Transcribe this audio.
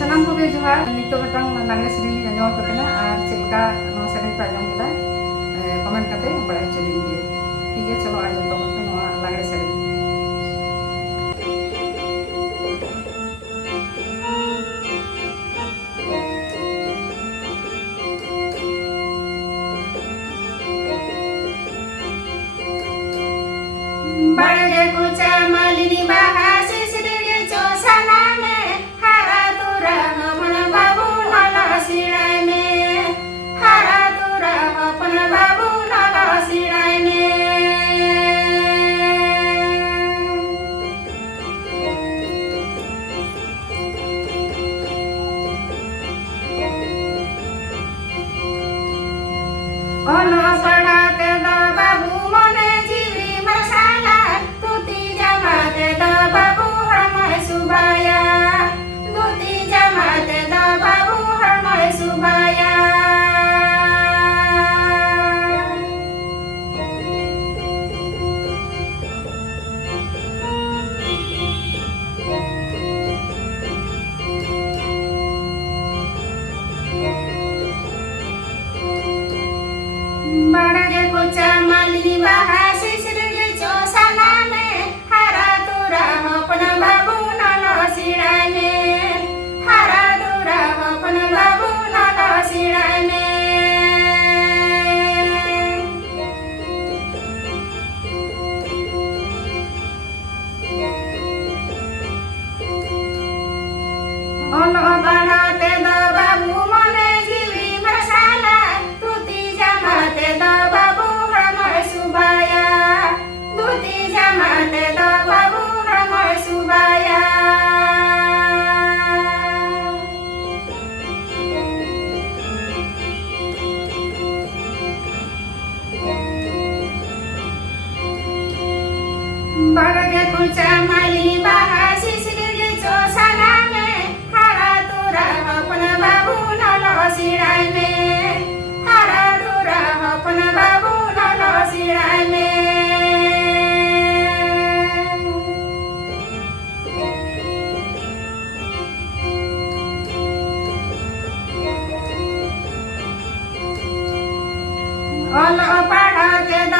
Sanam koge johar nito betang nangre sering anjom pe kana ar cheka no sering pe anjom keda comment kate badai choli ge ठीक है चलो आज तो पे no लागरे sering बड़गे कुचा मालिनी बाहा सिसरी चो सना में हरा तुरा अपन बाबू नाला सिराय में हरा तुरा अपन बाबू नाला सिराय में ओनो पढ़ाते दा बाबू मने जीवी मसाला तुती जमाते दा बाबू हरमय सुबाया तुती जमाते दा बाबू हरमय सुबाया बड़गे कुचा मालिनी बाहा सिसरी चो सना में हरा तुरा अपन बाबू नाला सिराय में हरा तुरा अपन बाबू नाला सिराय में ओनो बढ़ाते दा बाबू मने जीवी मसाला तुती जमाते दा बाबू हरमय सुबाया तुती जमाते दा बाबू हरमय सुबाया बड़गे कुचा मालिनी बाहा सिसरी चो सना में हरा तुरा अपन बाबू नाला सिराय में हरा तुरा अपन बाबू नाला सिराय में ओलो पढ़ाते दा